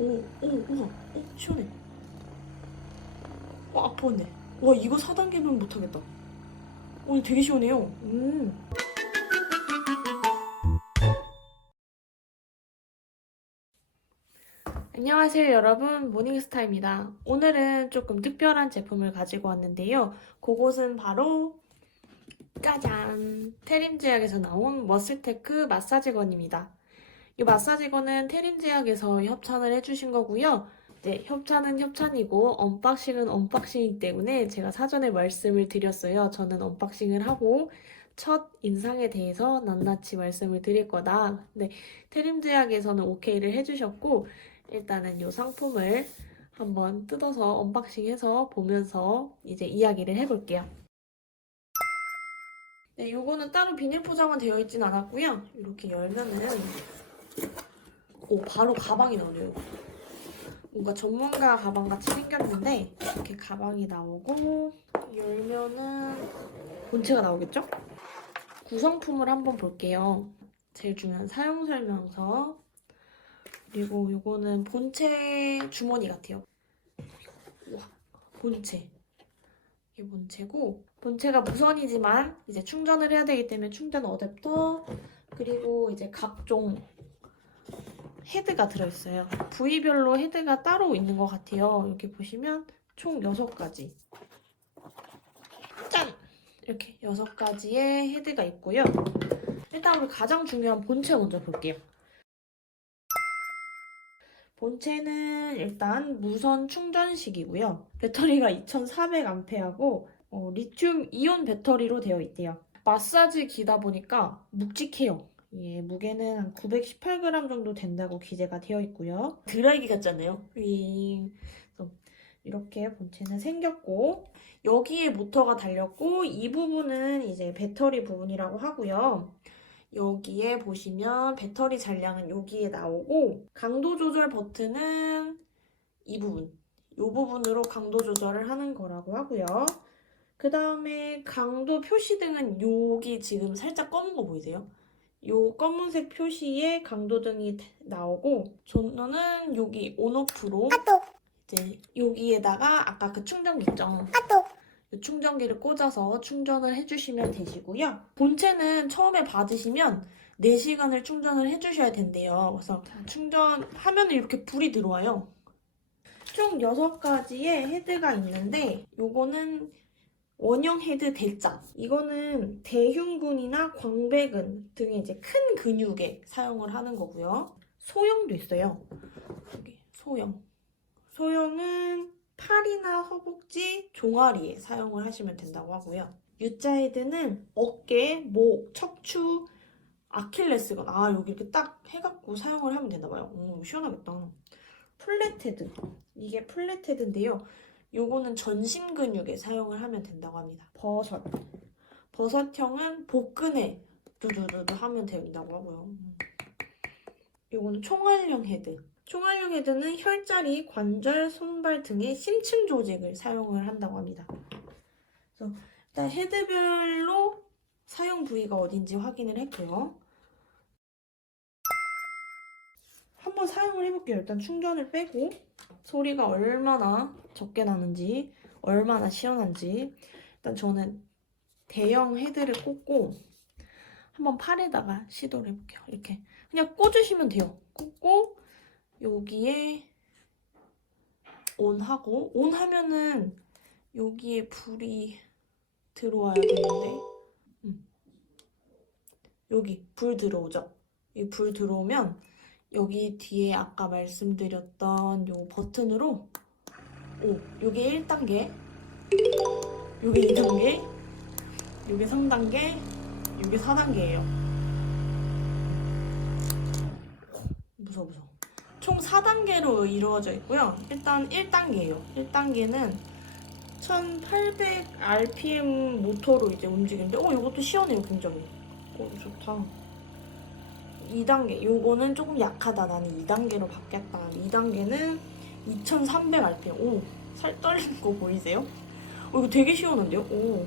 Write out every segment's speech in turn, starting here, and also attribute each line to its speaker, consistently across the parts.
Speaker 1: 오, 오, 우와, 오, 시원해. 어, 아파네. 와, 이거 4단계는 못하겠다. 오, 되게 시원해요. 음. 안녕하세요, 여러분. 모닝스타입니다. 오늘은 조금 특별한 제품을 가지고 왔는데요. 그곳은 바로 짜잔! 테림제약에서 나온 머슬테크 마사지건입니다. 이 마사지건은 테림제약에서 협찬을 해주신 거고요. 네, 협찬은 협찬이고 언박싱은 언박싱이기 때문에 제가 사전에 말씀을 드렸어요. 저는 언박싱을 하고 첫 인상에 대해서 낱낱이 말씀을 드릴 거다. 네, 테림제약에서는 오케이를 해주셨고 일단은 이 상품을 한번 뜯어서 언박싱해서 보면서 이제 이야기를 해볼게요. 네, 요거는 따로 비닐 포장은 되어 있진 않았고요. 이렇게 열면은 오 바로 가방이 나오네요. 뭔가 전문가 가방 같이 생겼는데 이렇게 가방이 나오고 열면은 본체가 나오겠죠? 구성품을 한번 볼게요. 제일 중요한 사용 설명서 그리고 요거는 본체 주머니 같아요. 우와, 본체. 이게 본체고 본체가 무선이지만 이제 충전을 해야 되기 때문에 충전 어댑터 그리고 이제 각종 헤드가 들어있어요. 부위별로 헤드가 따로 있는 것 같아요. 이렇게 보시면 총 6가지. 짠! 이렇게 6가지의 헤드가 있고요. 일단 우리 가장 중요한 본체 먼저 볼게요. 본체는 일단 무선 충전식이고요. 배터리가 2400A하고 어, 리튬 이온 배터리로 되어 있대요. 마사지 기다 보니까 묵직해요. 예, 무게는 한 918g 정도 된다고 기재가 되어 있고요. 드라이기 같잖아요. 윙. 그래서 이렇게 본체는 생겼고 여기에 모터가 달렸고 이 부분은 이제 배터리 부분이라고 하고요. 여기에 보시면 배터리 잔량은 여기에 나오고 강도 조절 버튼은 이 부분, 이 부분으로 강도 조절을 하는 거라고 하고요. 그 다음에 강도 표시등은 여기 지금 살짝 검은 거 보이세요? 요 검은색 표시에 강도등이 나오고 저는 여기 온오프로 이제 여기에다가 아까 그 충전기 있죠? 그 충전기를 꽂아서 충전을 해주시면 되시고요. 본체는 처음에 받으시면 4시간을 충전을 해주셔야 된대요. 그래서 충전하면 이렇게 불이 들어와요. 총 6가지의 헤드가 있는데 요거는 원형 헤드 대짜. 이거는 대흉근이나 광배근 등의 이제 큰 근육에 사용을 하는 거고요. 소형도 있어요. 여기 소형. 소형은 팔이나 허벅지, 종아리에 사용을 하시면 된다고 하고요. U자 헤드는 어깨, 목, 척추, 아킬레스건. 아, 여기 이렇게 딱 해갖고 사용을 하면 되나 봐요. 오, 시원하겠다. 플랫 헤드. 이게 플랫 헤드인데요. 요거는 전신 근육에 사용을 하면 된다고 합니다. 버섯. 버섯형은 복근에 두두두두 하면 된다고 하고요. 요거는 총알형 헤드. 총알형 헤드는 혈자리, 관절, 손발 등의 심층 조직을 사용을 한다고 합니다. 그래서 일단 헤드별로 사용 부위가 어딘지 확인을 했고요. 한번 사용을 해볼게요. 일단 충전을 빼고 소리가 얼마나 적게 나는지 얼마나 시원한지 일단 저는 대형 헤드를 꽂고 한번 팔에다가 시도를 해볼게요. 이렇게 그냥 꽂으시면 돼요. 꽂고 여기에 온 하고 온 하면은 여기에 불이 들어와야 되는데 음. 여기 불 들어오죠? 이 불 들어오면 여기 뒤에 아까 말씀드렸던 요 버튼으로 오, 요게 1단계 요게 2단계 요게 3단계 요게 4단계예요. 무서워 무서워. 총 4단계로 이루어져 있고요. 일단 1단계예요. 1단계는 1800rpm 모터로 이제 움직이는데 어 이것도 시원해요 굉장히. 어 좋다 2단계 요거는 조금 약하다 나는 2단계로 바뀌었다 2단계는 2300rpm 오 살 떨리는 거 보이세요? 어 이거 되게 시원한데요? 오,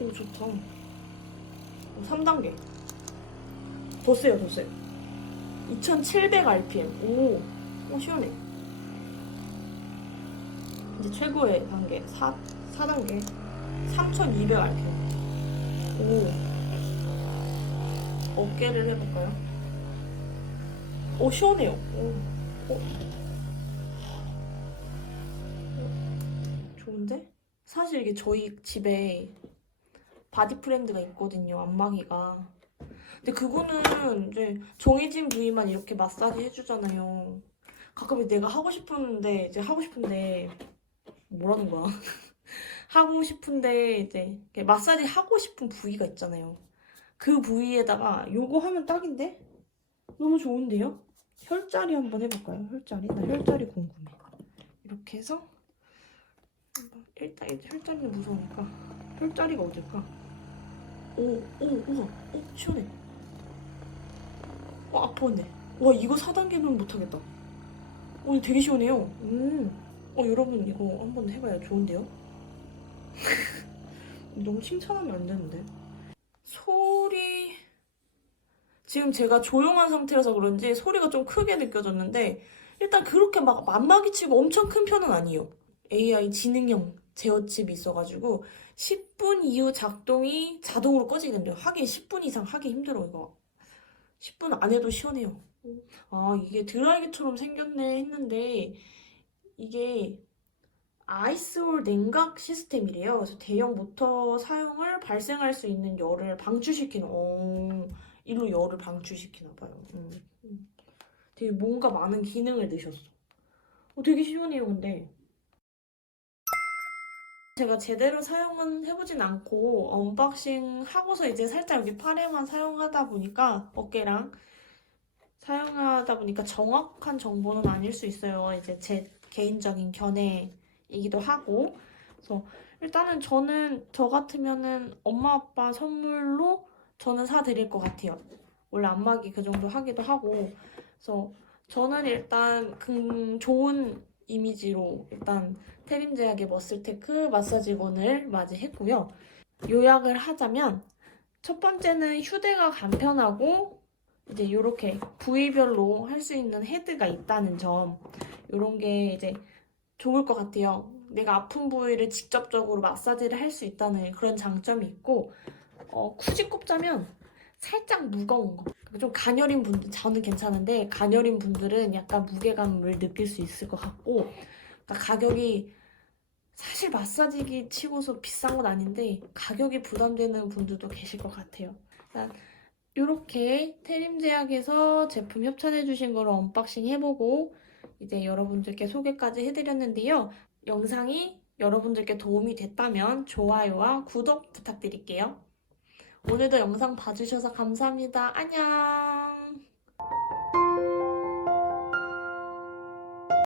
Speaker 1: 오 좋다 오, 3단계 더 세요 더 세요 2,700 RPM. 오, 오 시원해. 이제 최고의 단계 4, 4단계 3,200 RPM. 오. 어깨를 해볼까요? 오 시원해요. 오. 오. 좋은데? 사실 이게 저희 집에 바디 프렌드가 있거든요. 안마기가. 근데 그거는 이제 정해진 부위만 이렇게 마사지 해주잖아요. 가끔 내가 하고 싶은데 이제 하고 싶은데 뭐라는 거야? 하고 싶은데 이제 마사지 하고 싶은 부위가 있잖아요. 그 부위에다가 요거 하면 딱인데? 너무 좋은데요? 혈자리 한번 해볼까요? 혈자리? 나 혈자리 궁금해. 이렇게 해서 일단 혈자리는 무서우니까 혈자리가 어딜까? 오, 오, 우와, 오, 시원해. 어, 아파네. 와, 이거 4단계는 못하겠다. 오, 이거 되게 시원해요. 음. 어, 여러분, 이거 한번 해봐요. 좋은데요? 너무 칭찬하면 안 되는데. 소리. 지금 제가 조용한 상태라서 그런지 소리가 좀 크게 느껴졌는데, 일단 그렇게 막 만막이 치고 엄청 큰 편은 아니에요. AI 지능형 제어칩이 있어가지고, 10분 이후 작동이 자동으로 꺼지게 된대요. 하긴 10분 이상 하기 힘들어, 이거. 10분 안 해도 시원해요. 아, 이게 드라이기처럼 생겼네 했는데, 이게 아이스홀 냉각 시스템이래요. 그래서 대형 모터 사용을 발생할 수 있는 열을 방출시키는, 어, 이로 열을 방출시키나 봐요. 음, 음. 되게 뭔가 많은 기능을 넣으셨어. 어, 되게 시원해요, 근데. 제가 제대로 사용은 해보진 않고 언박싱 하고서 이제 살짝 여기 팔에만 사용하다 보니까 어깨랑 사용하다 보니까 정확한 정보는 아닐 수 있어요. 이제 제 개인적인 견해 이기도 하고. 그래서 일단은 저는 저 같으면은 엄마 아빠 선물로 저는 사 드릴 것 같아요. 원래 안마기 그 정도 하기도 하고. 그래서 저는 일단 그 좋은 이미지로 일단 테림제약의 머슬테크 마사지건을 맞이했고요. 요약을 하자면 첫 번째는 휴대가 간편하고 이제 이렇게 부위별로 할 수 있는 헤드가 있다는 점 이런 게 이제 좋을 것 같아요. 내가 아픈 부위를 직접적으로 마사지를 할 수 있다는 그런 장점이 있고 어, 굳이 꼽자면 살짝 무거운 거. 좀 가녀린 분들, 저는 괜찮은데 가녀린 분들은 약간 무게감을 느낄 수 있을 것 같고 그러니까 가격이 사실 마사지기 치고서 비싼 건 아닌데 가격이 부담되는 분들도 계실 것 같아요. 이렇게 테림제약에서 제품 협찬해주신 거를 언박싱 해보고 이제 여러분들께 소개까지 해드렸는데요. 영상이 여러분들께 도움이 됐다면 좋아요와 구독 부탁드릴게요. 오늘도 영상 봐주셔서 감사합니다. 안녕!